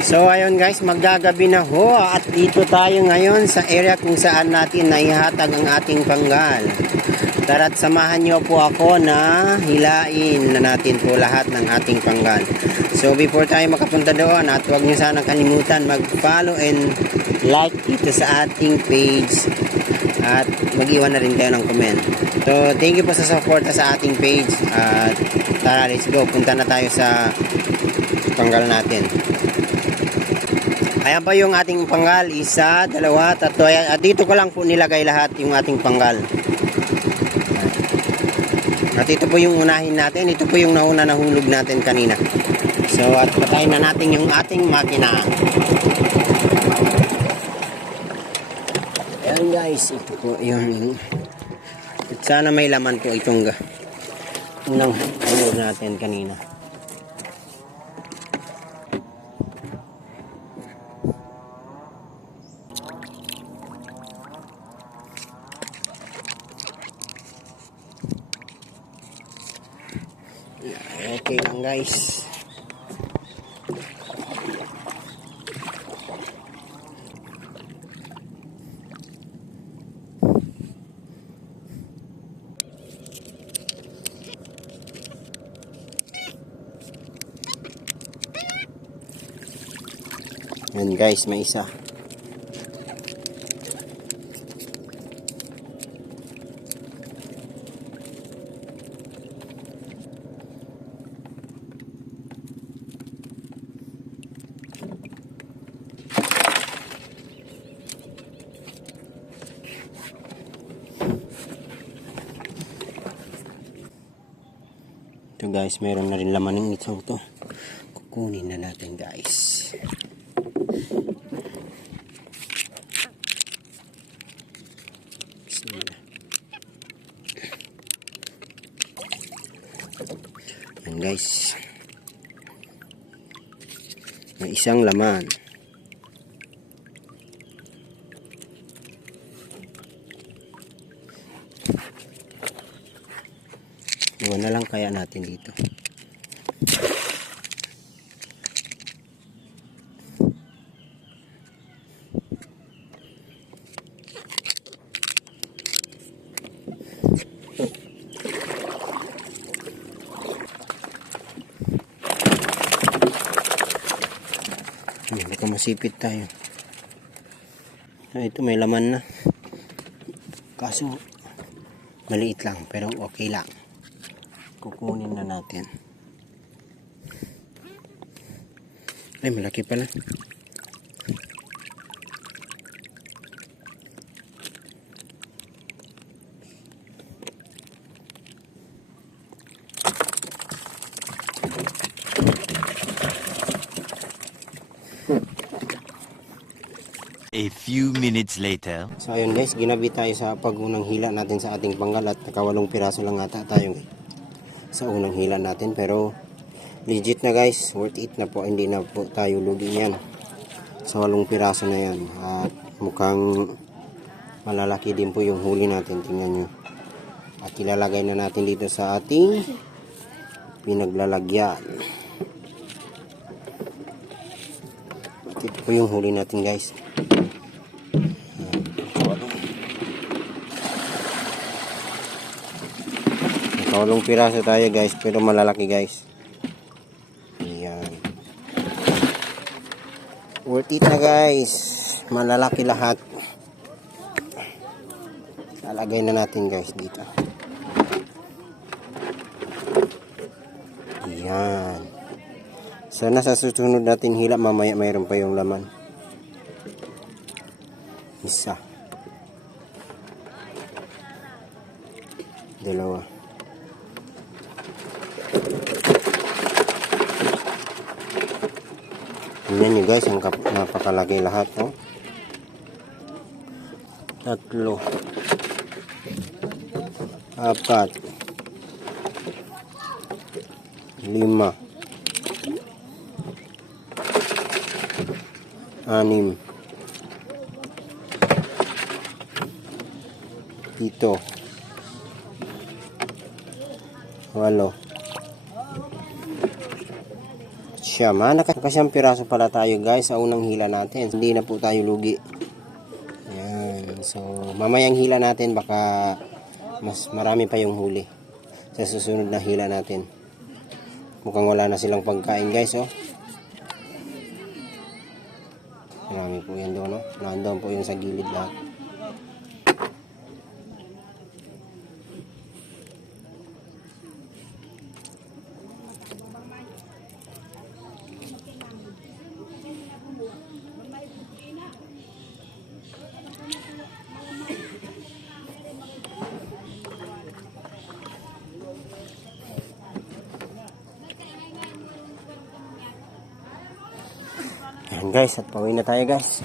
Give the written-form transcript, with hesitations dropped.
So ayun guys, maggagabi na ho at dito tayo ngayon sa area kung saan natin naihatag ang ating panggal. Tara't samahan nyo po ako na hilain na natin po lahat ng ating panggal. So before tayo makapunta doon, at huwag nyo sanang kalimutan mag-follow and like dito sa ating page at mag-iwan na rin kayo ng comment. So thank you po sa support sa ating page at tara, let's go, punta na tayo sa panggal natin. Ayan pa yung ating panggal, isa, dalawa, tatlo. At dito ko lang po nilagay lahat yung ating panggal. At ito po yung unahin natin. Ito po yung nauna na hulog natin kanina. So at patayin na natin yung ating makina. Ayan guys, ito po yung at sana may laman po itong unang hulog natin kanina. Okay lang guys. Yan guys, may isa. Ito guys, meron na rin laman ng itong to. Kukunin na natin guys. Yan guys. May isang laman. Iwan na lang kaya natin dito. Baka masipit tayo. Ito may laman na. Kaso maliit lang pero okay lang. Kukunin na natin. Ay, malaki pala. A few minutes later. So ayun guys, ginabi tayo sa pagunang hila natin sa ating panggal at nakawalong piraso lang ata tayo sa unang hila natin, pero legit na guys, worth it na po, hindi na po tayo lugi yan sa 8 piraso na yan at mukhang malalaki din po yung huli natin, tingnan nyo. At ilalagay na natin dito sa ating pinaglalagyan. Ito po yung huli natin guys. Nakawalong piraso tayo guys, pero malalaki guys. Ayan. Worth it na guys. Malalaki lahat. Lalagay na natin guys dito. Ayan. Sana sa susunod natin hila, mamaya mayroon pa yung laman. Isa. Dalawa. Tingnan nyo guys, ang napakalaki lahat, oh. 3, 4, 5, 6, 7, 8, Siyama, nakasyang piraso pala tayo guys sa unang hila natin. Hindi na po tayo lugi. Ayan. So, mamayang hila natin baka mas marami pa yung huli sa susunod na hila natin. Mukhang wala na silang pagkain guys, oh. Marami po yan doon, no? Nandoon po yung sa gilid lahat. Ayan guys, at pauwi na tayo guys.